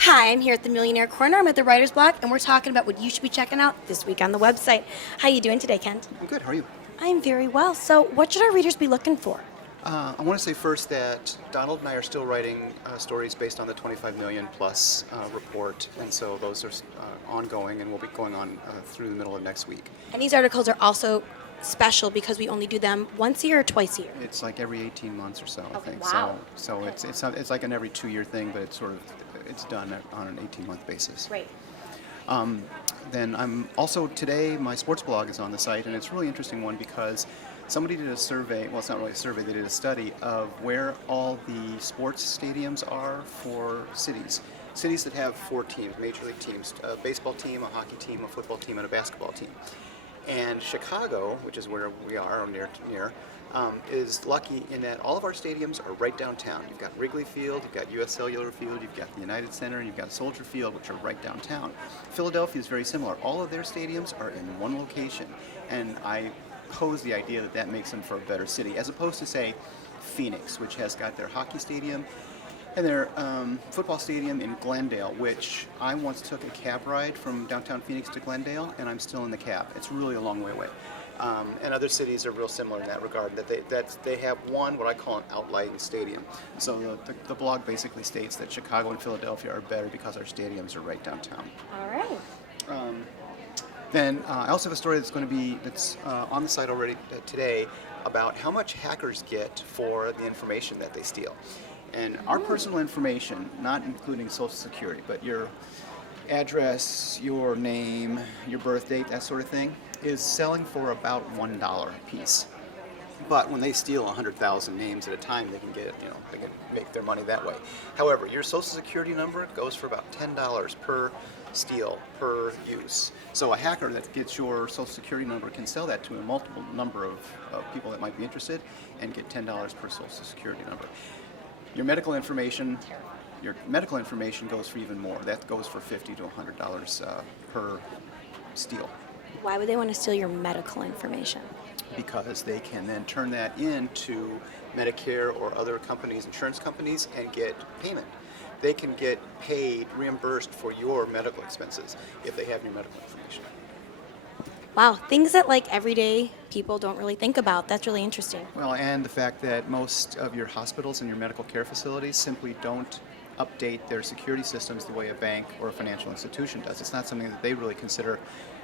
Hi, I'm here at the Millionaire Corner. I'm at the Writer's Block, and we're talking about what you should be checking out this week on the website. How you doing today, Kent? I'm good. How are you? I'm very well. So, what should our readers be looking for? I want to say first that Donald and I are still writing stories based on the 25 million plus report, and so those are ongoing and will be going on through the middle of next week. And these articles are also special because we only do them once a year or twice a year. It's like every 18 months or so, I Okay, think. wow. So Okay. it's like an every 2 year thing, but it's done on an 18-month basis. Right. Then I'm also today my sports blog is on the site, and it's a really interesting one because somebody did a survey. Well, it's not really a survey. They did a study of where all the sports stadiums are for cities. Cities that have 4 teams, major league teams: a baseball team, a hockey team, a football team, and a basketball team. And Chicago, which is where we are, or near, is lucky in that all of our stadiums are right downtown. You've got Wrigley Field, you've got U.S. Cellular Field, you've got the United Center, and you've got Soldier Field, which are right downtown. Philadelphia is very similar. All of their stadiums are in one location, and I pose the idea that that makes them for a better city, as opposed to, say, Phoenix, which has got their hockey stadium and their football stadium in Glendale, which I once took a cab ride from downtown Phoenix to Glendale, and I'm still in the cab. It's really a long way away. And other cities are real similar in that regard, that they have one, what I call an outlying stadium. So the blog basically states that Chicago and Philadelphia are better because our stadiums are right downtown. All right. Then I also have a story that's on the site already today about how much hackers get for the information that they steal. And our personal information, not including Social Security, but your address, your name, your birth date, that sort of thing, is selling for about $1 a piece. But when they steal 100,000 names at a time, they can make their money that way. However, your Social Security number goes for about $10 per steal, per use. So a hacker that gets your Social Security number can sell that to a multiple number of people that might be interested and get $10 per Social Security number. Your medical information goes for even more. That goes for $50 to $100 per steal. Why would they want to steal your medical information? Because they can then turn that into Medicare or other companies, insurance companies, and get payment. They can get paid, reimbursed for your medical expenses if they have your medical information. Wow, things that like everyday people don't really think about. That's really interesting. Well, and the fact that most of your hospitals and your medical care facilities simply don't update their security systems the way a bank or a financial institution does. It's not something that they really consider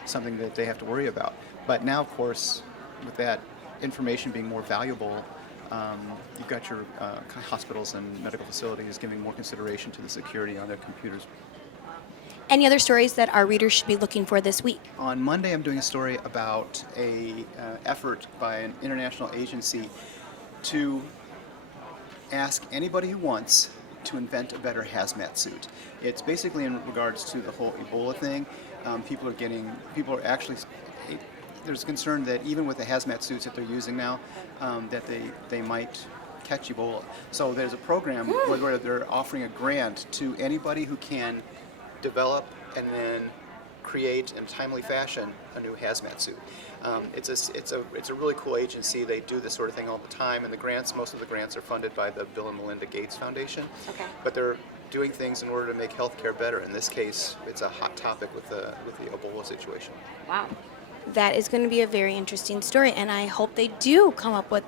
something that they have to worry about. But now, of course, with that information being more valuable, you've got your hospitals and medical facilities giving more consideration to the security on their computers. Any other stories that our readers should be looking for this week? On Monday, I'm doing a story about a effort by an international agency to ask anybody who wants to invent a better hazmat suit. It's basically in regards to the whole Ebola thing. There's concern that even with the hazmat suits that they're using now, that they might catch Ebola. So there's a program where they're offering a grant to anybody who can develop and then create in a timely fashion a new hazmat suit. It's a really cool agency. They do this sort of thing all the time, and most of the grants are funded by the Bill and Melinda Gates Foundation. Okay. But they're doing things in order to make healthcare better. In this case, it's a hot topic with the Ebola situation. Wow. That is going to be a very interesting story, and I hope they do come up with,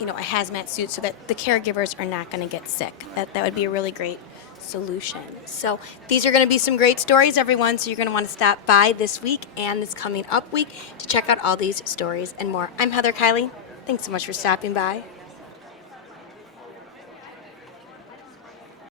a hazmat suit so that the caregivers are not going to get sick. That would be a really great solution. So these are going to be some great stories, everyone. So you're going to want to stop by this week and this coming up week to check out all these stories and more. I'm Heather Kiley. Thanks so much for stopping by.